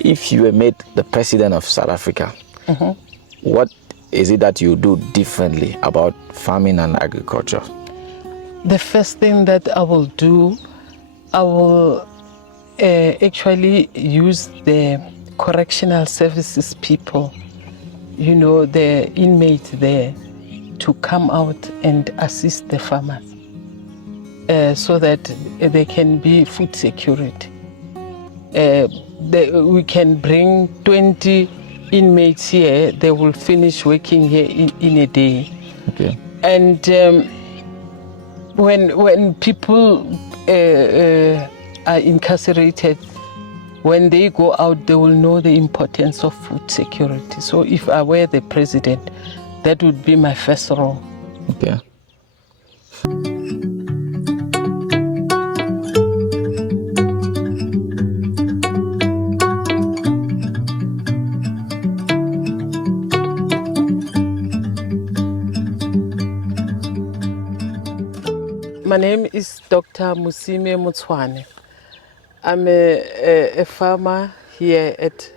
If you were made the president of South Africa, what is it that you do differently about farming and agriculture? The first thing that I will do, I will actually use the correctional services people, the inmates there, to come out and assist the farmers so that there can be food security. We can bring 20 inmates here. They will finish working here in a day. Okay. And when people are incarcerated, when they go out, they will know the importance of food security. So if I were the president, that would be my first role. Okay. My name is Dr. Musime Mutswane. I'm a farmer here at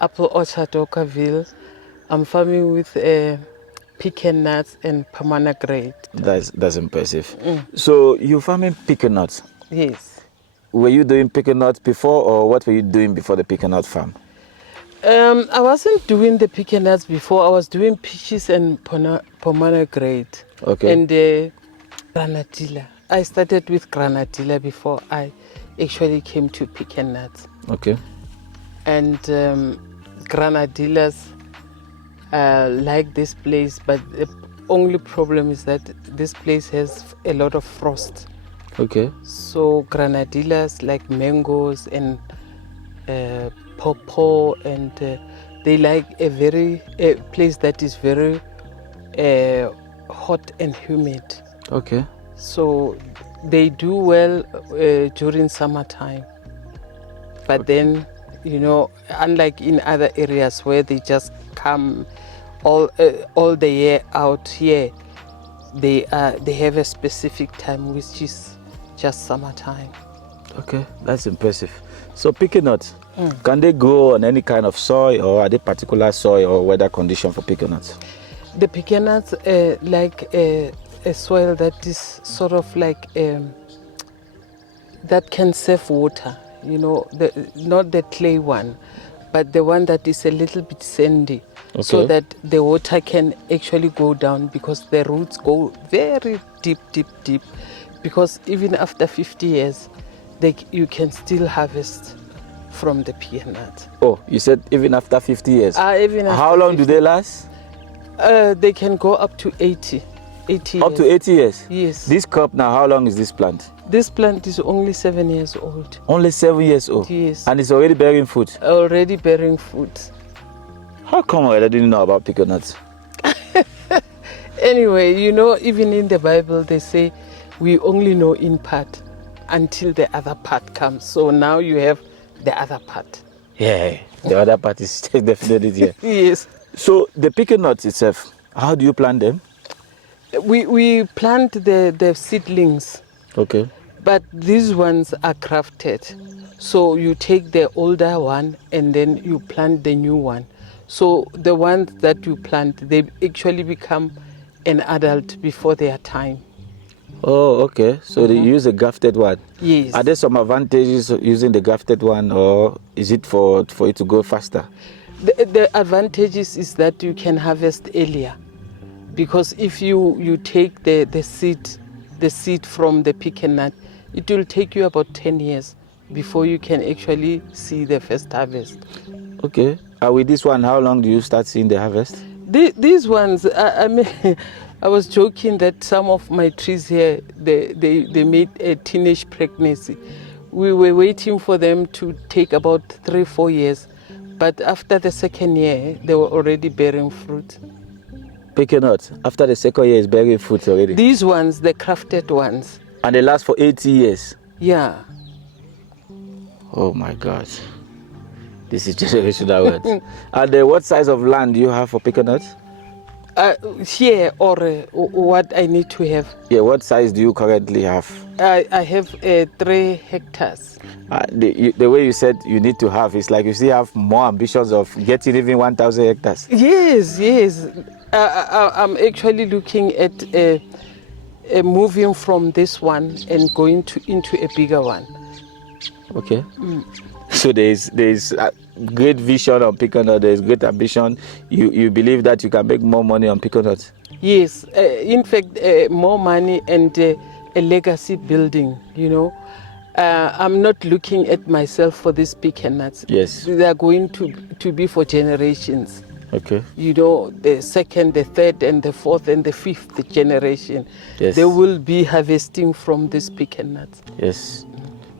Apple Orchard, Okaville. I'm farming with pecan nuts and Pamana grade. That's impressive. So you're farming pecan nuts? Yes. Were you doing pecan nuts before, or what were you doing before the pecan nut farm? I wasn't doing the pecan nuts before. I was doing peaches and Pamana grade. Okay. And granadilla. I started with granadilla before I actually came to pecan nuts. Okay. And granadillas like this place, but the only problem is that this place has a lot of frost. Okay. So granadillas like mangoes and pawpaw, and they like a place that is very hot and humid. Okay. So they do well during summertime. But then, unlike in other areas where they just come all the year out here, they have a specific time, which is just summertime. Okay, that's impressive. So pecan nuts, can they grow on any kind of soil, or are they particular soil or weather condition for pecan nuts? The pecan nuts like a soil that is sort of like that can save water, not the clay one, but the one that is a little bit sandy. Okay. So that the water can actually go down, because the roots go very deep, because even after 50 years, you can still harvest from the pecan nuts. Oh, you said even after 50 years? Even after How long 50. do they last? They can go up to 80 years. Up to 80 years? Yes. This crop now, how long is this plant? This plant is only 7 years old. Only 7 years old? Yes. And it's already bearing fruit? Already bearing fruit. How come I didn't know about pecan nuts? Anyway, even in the Bible, they say we only know in part until the other part comes. So now you have the other part. Yeah, the other part is definitely there. Yes. So the pecan nuts itself, how do you plant them? We plant the seedlings. Okay. But these ones are crafted. So you take the older one and then you plant the new one. So the ones that you plant, they actually become an adult before their time. Oh, okay. So they use a grafted one. Yes. Are there some advantages of using the grafted one, or is it for it to go faster? The advantages is that you can harvest earlier, because if you take the seed from the pecan nut, it will take you about 10 years before you can actually see the first harvest. Okay. With this one, how long do you start seeing the harvest? These ones, I mean, I was joking that some of my trees here, they made a teenage pregnancy. We were waiting for them to take about 3-4 years, but after the second year, they were already bearing fruit. Pecan nuts, after the second year, is bearing fruit already? These ones, the crafted ones. And they last for 80 years? Yeah. Oh my God. This is generational wealth. And what size of land do you have for pecan nuts? Here or what I need to have. Yeah, what size do you currently have? I have 3 hectares. The way you said you need to have is like you still have more ambitions of getting even 1,000 hectares. Yes. I'm actually looking at moving from this one and going into a bigger one. Okay. So there's great vision on pecan nut. There's great ambition. You believe that you can make more money on pecan nut? Yes. In fact, more money and a legacy building. You know, I'm not looking at myself for these pecan nuts. Yes. They are going to be for generations. Okay. You know, the second, the third, and the fourth, and the fifth generation. Yes. They will be harvesting from these pecan nuts. Yes.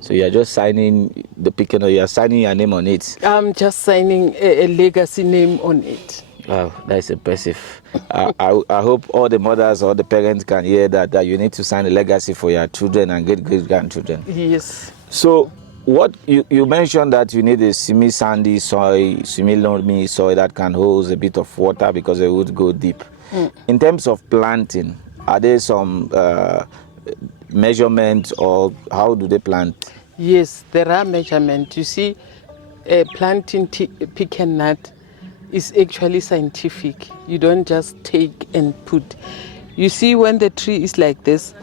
So you are just signing the pecan nut. You are signing your name on it. I'm just signing a legacy name on it. Wow, that's impressive. I hope all the mothers or the parents can hear that you need to sign a legacy for your children and great-grandchildren. Yes. So what you mentioned that you need a semi-sandy soil, semi-loamy soil that can hold a bit of water because the roots go deep. In terms of planting, are there some measurements or how do they plant? Yes, there are measurements. You see, planting pecan nut is actually scientific. You don't just take and put. You see, when the tree is like this,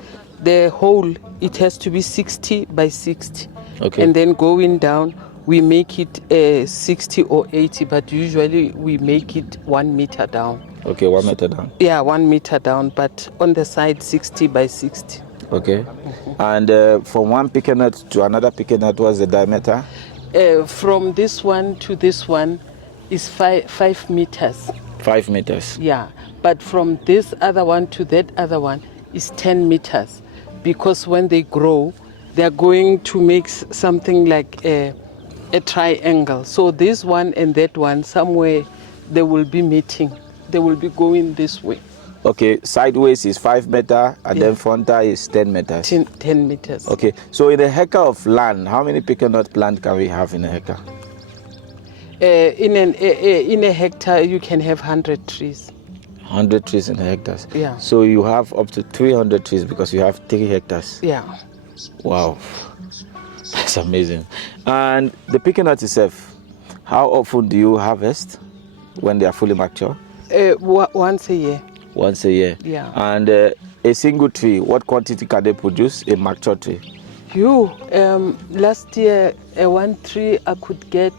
the hole, it has to be 60 by 60. Okay. And then going down, we make it 60 or 80, but usually we make it 1 meter down. Okay, 1 meter down. Yeah, 1 meter down, but on the side 60 by 60. Okay. And from one pecan nut to another pecan nut, what's the diameter? From this one to this one is 5 meters. 5 meters. Yeah, but from this other one to that other one is 10 meters. Because when they grow, they're going to make something like a triangle. So this one and that one, somewhere they will be meeting. They will be going this way. Okay, sideways is 5 meters and then frontal is 10 meters. 10 meters. Okay, so in a hectare of land, how many pecan nut plants can we have in a hectare? In a hectare, you can have 100 trees. 100 trees in a hectare. Yeah. So you have up to 300 trees because you have 3 hectares. Yeah. Wow, that's amazing. And the pecan nut itself, how often do you harvest when they are fully mature? Once a year. Once a year. Yeah. And a single tree, what quantity can they produce? A mature tree. Last year, one tree I could get,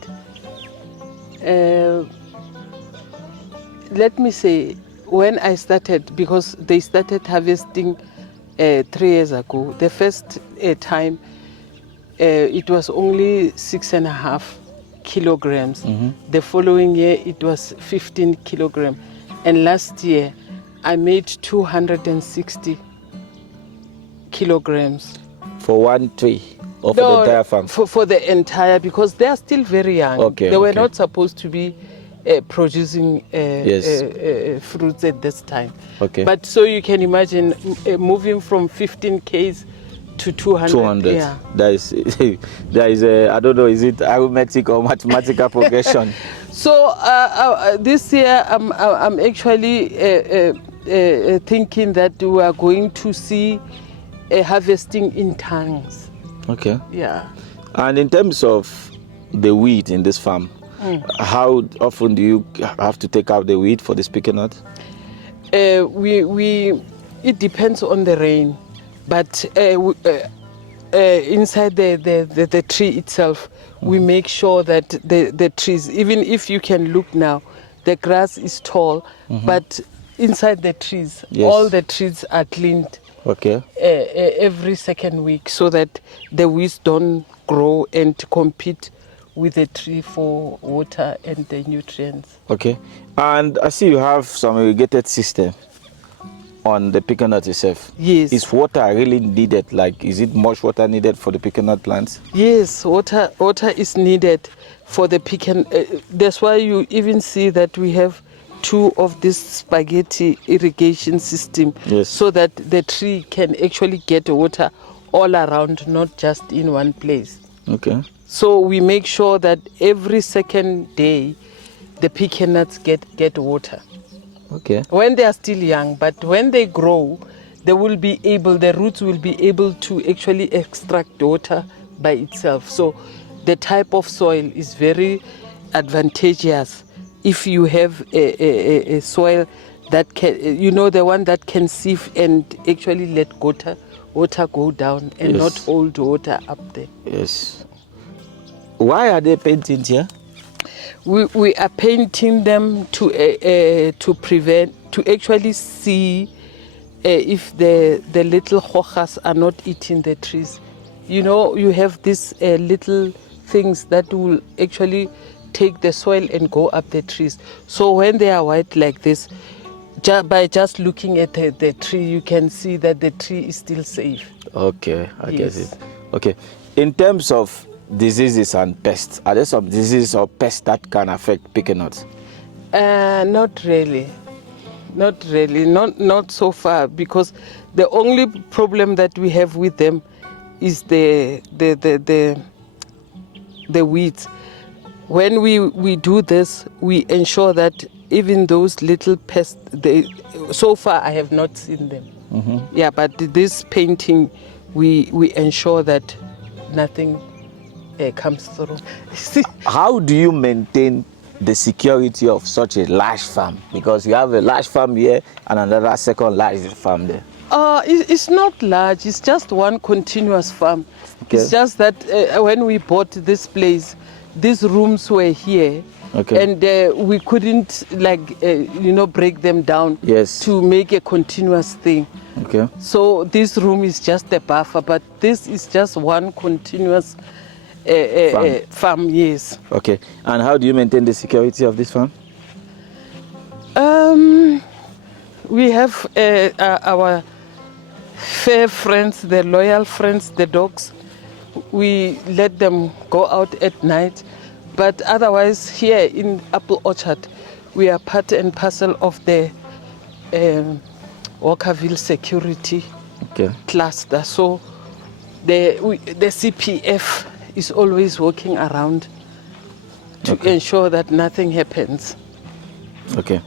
let me say, when I started, because they started harvesting 3 years ago, the first time it was only 6.5 kilograms. The following year it was 15 kilograms. And last year I made 260 kilograms. For one tree or for the entire farm? For the entire, because they are still very young. Okay, they were not supposed to be producing Yes. fruits at this time. Okay. But so you can imagine moving from 15 kgs to 200. 200. Yeah. That is I don't know, is it arithmetic or mathematical progression? So this year I'm actually thinking that we are going to see harvesting in tanks. Okay. Yeah. And in terms of the weed in this farm, how often do you have to take out the weed for this pecan nut? It depends on the rain, but inside the tree itself, we make sure that the trees, even if you can look now, the grass is tall, but inside the trees, all the trees are cleaned. Okay. Every second week, so that the weeds don't grow and compete with the tree for water and the nutrients. Okay. And I see you have some irrigated system on the pecan nut itself. Yes. Is water really needed? Like, is it much water needed for the pecan nut plants? Yes, water is needed for the pecan. That's why you even see that we have 2 of this spaghetti irrigation system. Yes. So that the tree can actually get water all around, not just in one place. Okay. So we make sure that every second day the pecan nuts get water. Okay. when they are still young. But when they grow, the roots will be able to actually extract water by itself. So the type of soil is very advantageous if you have a soil that can, the one that can sieve and actually let water go down and not Yes. hold water up there. Yes. Why are they painting here? We are painting them to actually see if the little hojas are not eating the trees. You have these little things that will actually take the soil and go up the trees. So when they are white like this, by just looking at the tree, you can see that the tree is still safe. Okay, I Yes. get it. Okay. In terms of diseases and pests, are there some diseases or pests that can affect pecan nuts? Not really. Not really. Not so far, because the only problem that we have with them is the weeds. When we do this, we ensure that even those little pests, so far I have not seen them. Yeah, but this painting, we ensure that nothing comes through. See, How do you maintain the security of such a large farm? Because you have a large farm here and another second large farm there. it's not large. It's just one continuous farm. Okay. It's just that when we bought this place, these rooms were here, Okay. and we couldn't break them down Yes. to make a continuous thing. Okay. So this room is just a buffer, but this is just one continuous farm. Yes. Okay. And how do you maintain the security of this farm? We have our fair friends, the loyal friends, the dogs. We let them go out at night. But otherwise, here in Apple Orchard, we are part and parcel of the Walkerville security Okay. cluster. So the CPF is always working around to ensure that nothing happens. Okay.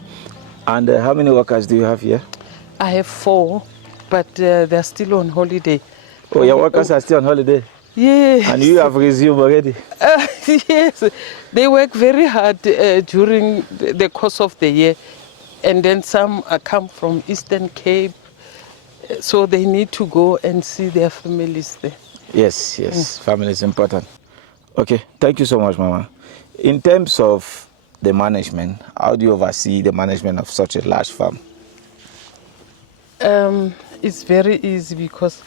And how many workers do you have here? I have 4, but they're still on holiday. Oh, your workers are still on holiday? Yes. And you have resumed already? Yes, they work very hard during the course of the year, and then some come from Eastern Cape, so they need to go and see their families there. Yes, yes. Family is important. Okay. Thank you so much, Mama. In terms of the management, how do you oversee the management of such a large farm? It's very easy because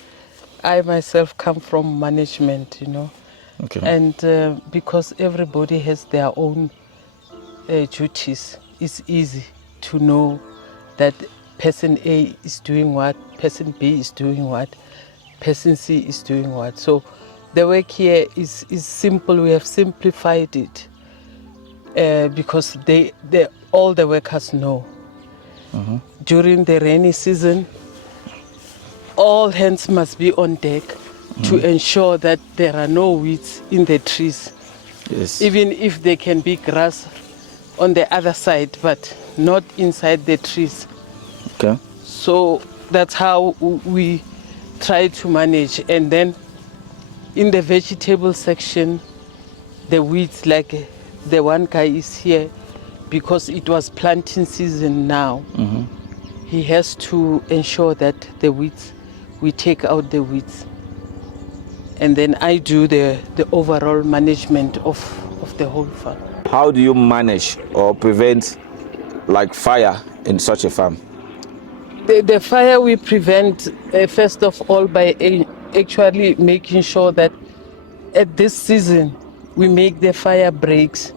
I myself come from management, Okay. and because everybody has their own duties, it's easy to know that person A is doing what, person B is doing what, person C is doing what. So the work here is simple. We have simplified it because all the workers know. During the rainy season, all hands must be on deck to ensure that there are no weeds in the trees. Yes. Even if there can be grass on the other side, but not inside the trees. Okay. So that's how we try to manage. And then in the vegetable section, the weeds, like the one guy is here because it was planting season now. He has to ensure that we take out the weeds. And then I do the overall management of the whole farm. How do you manage or prevent like fire in such a farm? The fire we prevent first of all by actually making sure that at this season we make the fire breaks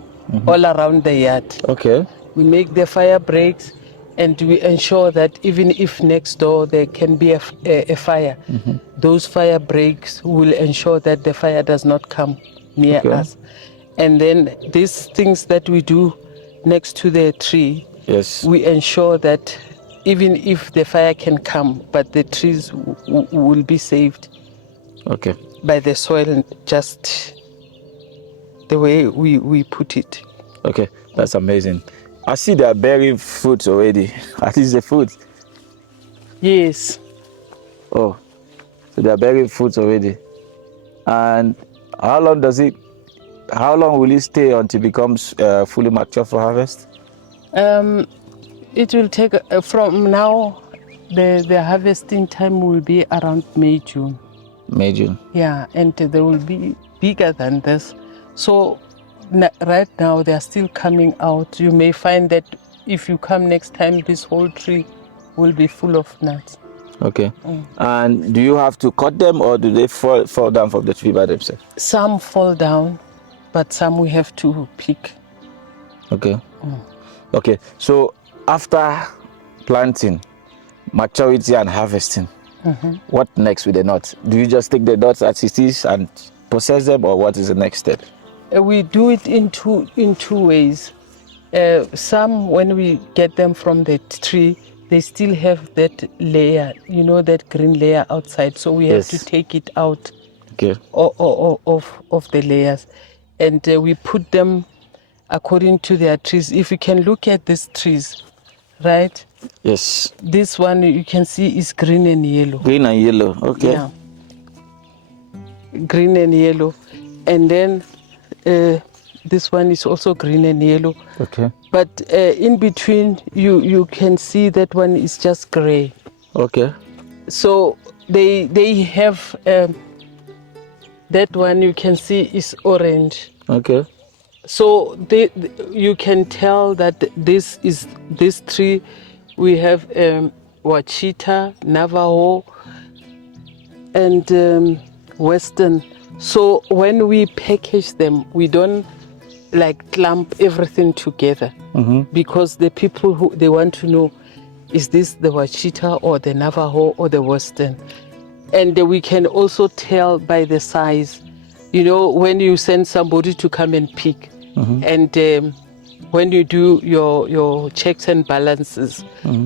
all around the yard. Okay. We make the fire breaks, and we ensure that even if next door there can be a fire, those fire breaks will ensure that the fire does not come near us. And then these things that we do next to the tree, Yes. we ensure that even if the fire can come, but the trees will be saved Okay. by the soil, just the way we put it. Okay. That's amazing. I see they are bearing fruits already. At least the fruit. Yes. Oh, so they are bearing fruits already. And how long will it stay until it becomes fully mature for harvest? It will take from now. The harvesting time will be around May, June. May, June. Yeah, and they will be bigger than this. So right now they are still coming out. You may find that if you come next time, this whole tree will be full of nuts. Okay. And do you have to cut them, or do they fall down from the tree by themselves? Some fall down, but some we have to pick. Okay. Okay. So after planting, maturity and harvesting, what next with the nuts? Do you just take the nuts as it is and process them, or what is the next step? We do it in two ways. Some, when we get them from the tree, they still have that layer, that green layer outside. So we have to take it out of the layers. And we put them according to their trees. If you can look at these trees, right? Yes. This one you can see is green and yellow. Green and yellow, okay. Yeah. Green and yellow. And then this one is also green and yellow. Okay. But in between, you can see that one is just gray. Okay. So they have that one you can see is orange. Okay. So you can tell that this tree. We have Wachita, Navajo, and Western. So when we package them, we don't like clump everything together, because the people they want to know, is this the Wachita or the Navajo or the Western? And we can also tell by the size. When you send somebody to come and pick, and when you do your checks and balances,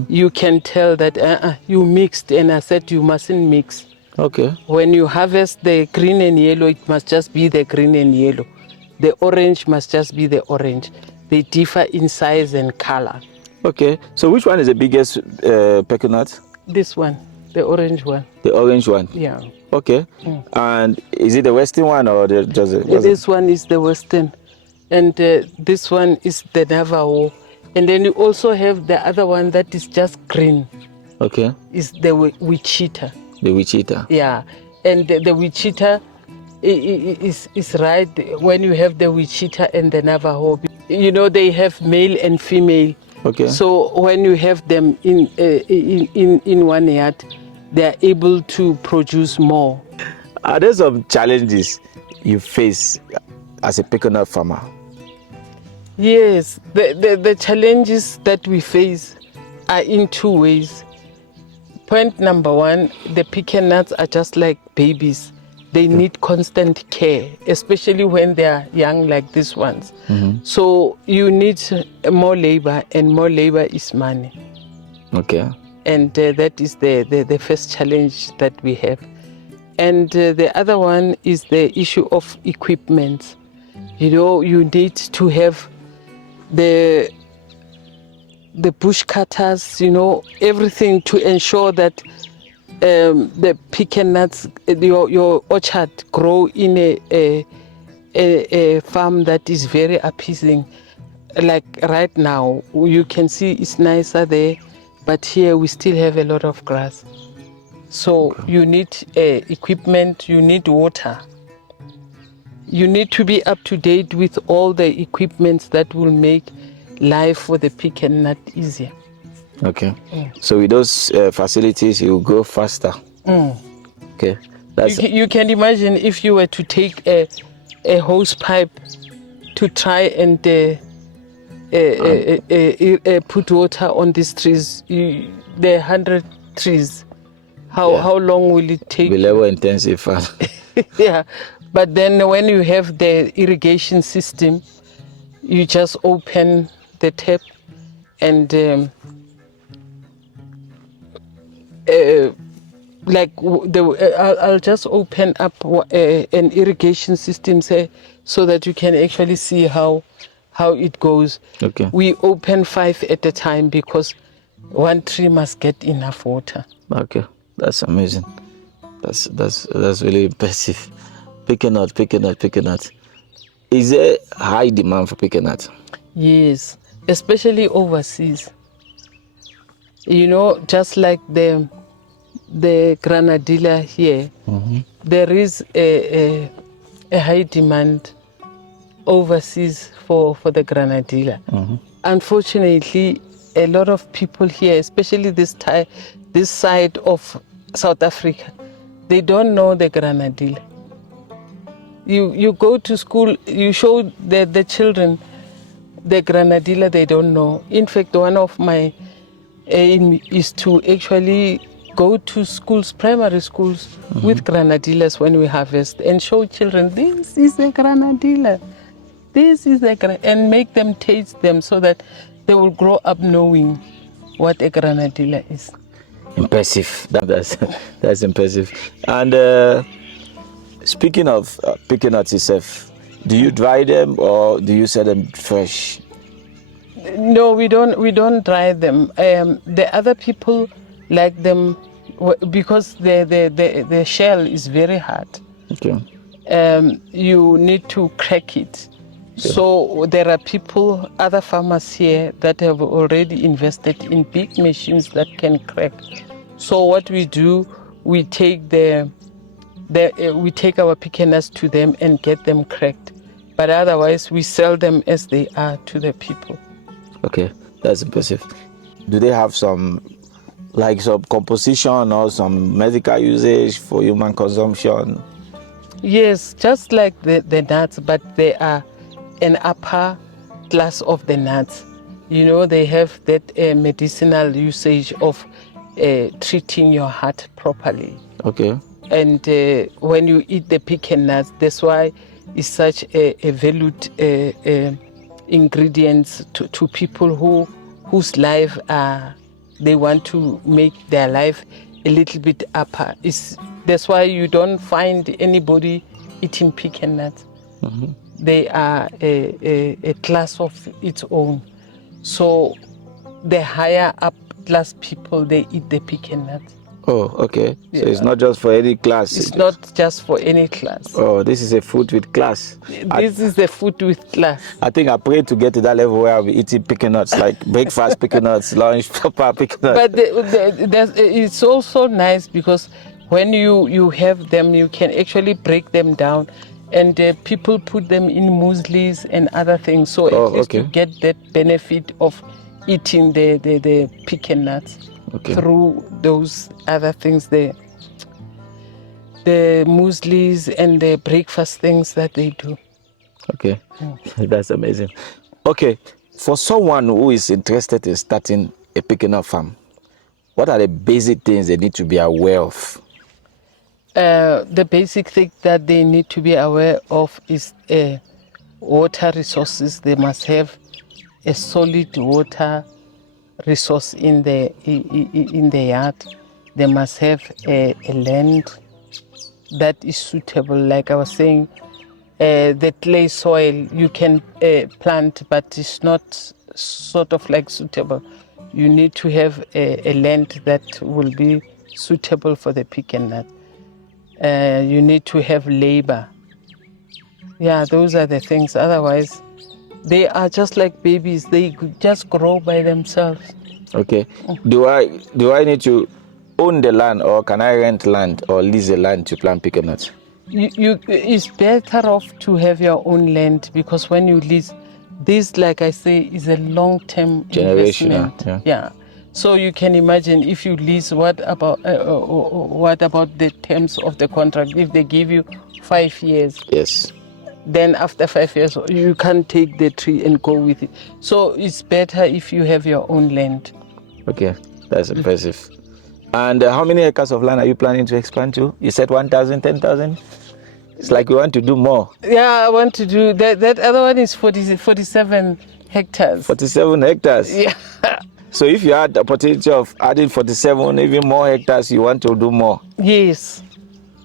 you can tell that you mixed, and I said you mustn't mix. Okay. When you harvest the green and yellow, it must just be the green and yellow. The orange must just be the orange. They differ in size and color. Okay. So which one is the biggest pecan nut? This one, the orange one. The orange one? Yeah. Okay. And is it the western one or This one is the western. And this one is the Navajo. And then you also have the other one that is just green. Okay. Is the Wichita. The Wichita. Yeah. And the Wichita is right when you have the Wichita and the Navajo. They have male and female. Okay. So when you have them in one yard, they are able to produce more. Are there some challenges you face as a pecan nut farmer? Yes, the challenges that we face are in two ways. Point number one, the pecan nuts are just like babies. They need constant care, especially when they are young like these ones. So you need more labor, and more labor is money. Okay. And that is the first challenge that we have. And the other one is the issue of equipment. You need to have the bush cutters, everything to ensure that the pecan nuts, your orchard grow in a farm that is very appeasing. Like right now, you can see it's nicer there, but here we still have a lot of grass. So you need equipment, you need water. You need to be up to date with all the equipments that will make life for the pecan nut easier. Okay. So with those facilities, you will grow faster. Okay. You can imagine if you were to take a hose pipe to try and put water on these trees. There are 100 trees. How long will it take? Be labor intensive. Yeah. But then when you have the irrigation system, you just open the tap and I'll just open up an irrigation system so that you can actually see how how it goes. Okay. We open 5 at a time because one tree must get enough water. Okay, that's amazing. That's really impressive. Pecan nut. Is there high demand for pecan nut? Yes, especially overseas. You know, just like the granadilla here, there is a high demand overseas for the granadilla. Unfortunately, a lot of people here, especially this side of South Africa, they don't know the granadilla. You go to school, you show the children the granadilla, they don't know. In fact, one of my aim is to actually go to schools, primary schools, with granadillas when we harvest and show children, this is a granadilla. This is and make them taste them so that they will grow up knowing what a granadilla is. Impressive. That's impressive. And speaking of pecan nuts itself, do you dry them or do you sell them fresh? No, we don't dry them. The other people like them because the shell is very hard. Okay. You need to crack it. So there are people, other farmers here that have already invested in big machines that can crack. So what we do, we take we take our pecan nuts to them and get them cracked. But otherwise, we sell them as they are to the people. Okay, that's impressive. Do they have some composition or some medical usage for human consumption? Yes, just like the nuts, but they are an upper class of the nuts. You know, they have that medicinal usage of treating your heart properly. Okay. And when you eat the pecan nuts, that's why it's such a valued ingredient to people whose life they want to make their life a little bit upper. That's why you don't find anybody eating pecan nuts. They are a class of its own. So the higher up class people, they eat the pecan nuts. Oh, okay. So it's not just for any class. It's not just for any class. Oh, this is a food with class. This is the food with class. I think I pray to get to that level where I'll be eating pecan nuts, like breakfast pecan nuts, lunch proper pecan nuts. But it's also nice because when you have them, you can actually break them down, and people put them in mueslis and other things. So at least you get that benefit of eating the pecan nuts. Okay. Through those other things, the mueslis and the breakfast things that they do. Okay, that's amazing. Okay, for someone who is interested in starting a pecan nut farm, what are the basic things they need to be aware of? The basic thing that they need to be aware of is water resources. They must have a solid water resource in the yard. They must have a land that is suitable. Like I was saying, the clay soil you can plant, but it's not sort of like suitable. You need to have a land that will be suitable for the pecan nut. You need to have labor. Yeah, those are the things. Otherwise, they are just like babies. They could just grow by themselves. Okay. Do I need to own the land, or can I rent land or lease the land to plant pecan nuts? It's better off to have your own land, because when you lease, this, like I say, is a long-term investment. Yeah. So you can imagine if you lease, what about the terms of the contract? If they give you 5 years. Yes. Then after 5 years, you can't take the tree and go with it. So it's better if you have your own land. Okay, that's impressive. And how many acres of land are you planning to expand to? You said 1,000, 10,000? It's like you want to do more. Yeah, I want to do that. That other one is 47 hectares. 47 hectares? Yeah. So if you had the opportunity of adding 47, even more hectares, you want to do more? Yes.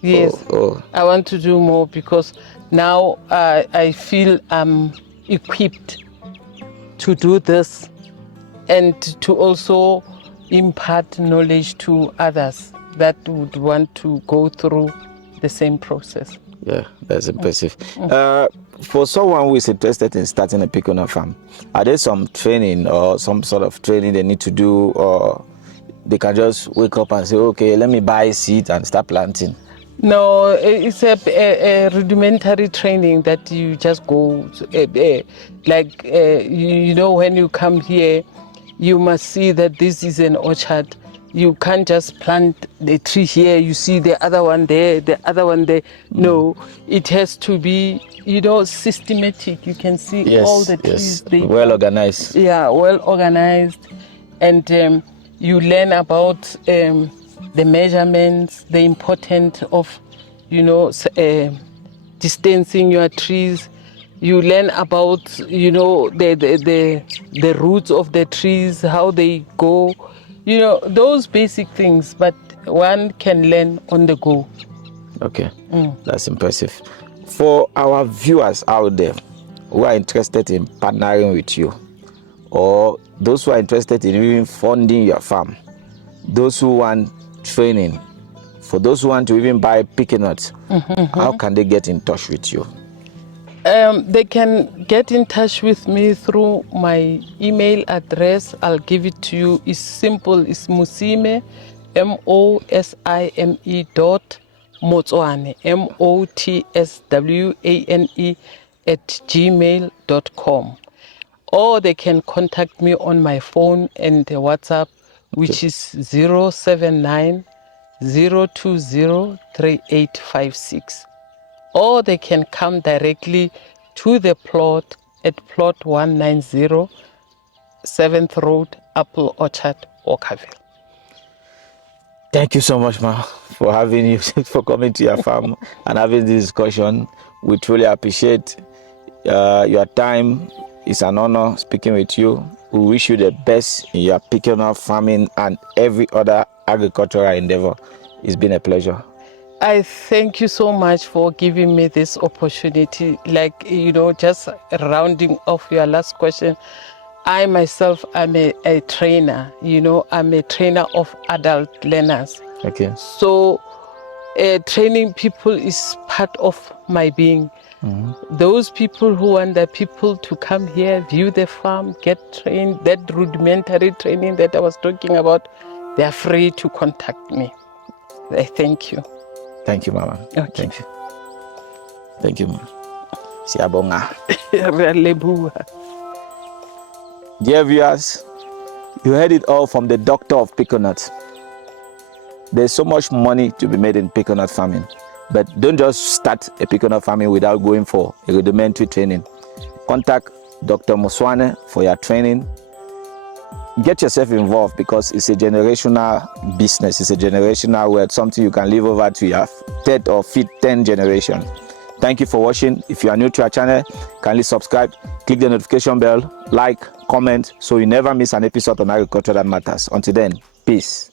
Oh. I want to do more because now I feel I'm equipped to do this and to also impart knowledge to others that would want to go through the same process. Yeah, that's impressive. For someone who is interested in starting a pecan farm, are there some training or some sort of training they need to do, or they can just wake up and say, okay, let me buy seed and start planting? No, it's a rudimentary training that you just go, you know, when you come here, you must see that this is an orchard. You can't just plant the tree here, you see the other one there, the other one there. No, it has to be, you know, systematic. You can see all the trees. Yes, well organized. Yeah, well organized. And you learn about the measurements, the importance of, you know, distancing your trees. You learn about, you know, the roots of the trees, how they go, you know, those basic things, but one can learn on the go. Okay, that's impressive. For our viewers out there who are interested in partnering with you, or those who are interested in even funding your farm, those who want training, for those who want to even buy pecan nuts, how can they get in touch with you? They can get in touch with me through my email address. I'll give it to you. It's simple. It's Mosime, MOSIME .Motswane, MOTSWANE @gmail.com. Or they can contact me on my phone and the WhatsApp, which is 079 020 3856. Or they can come directly to the plot at plot 190 7th Road, Apple Orchard, Walkerville. Thank you so much, ma, for having you, for coming to your farm and having this discussion. We truly appreciate your time. It's an honor speaking with you. We wish you the best in your pecan farming and every other agricultural endeavor. It's been a pleasure. I thank you so much for giving me this opportunity. Like, you know, just rounding off your last question, I myself am a trainer. You know, I'm a trainer of adult learners. Okay. So training people is part of my being. Those people who want the people to come here, view the farm, get trained, that rudimentary training that I was talking about, they are free to contact me. I thank you. Thank you, Mama. Okay. Thank you. Thank you, Mama. Siabonga. Dear viewers, you heard it all from the doctor of pecan nuts. There's so much money to be made in pecan nut farming, but don't just start a pecan nut farming without going for a rudimentary training. Contact Dr. Motswane for your training. Get yourself involved because it's a generational business. It's a generational word, something you can live over to your third or fifth, 10th generation. Thank you for watching. If you are new to our channel, kindly subscribe, click the notification bell, like, comment, so you never miss an episode on Agriculture That Matters. Until then, peace.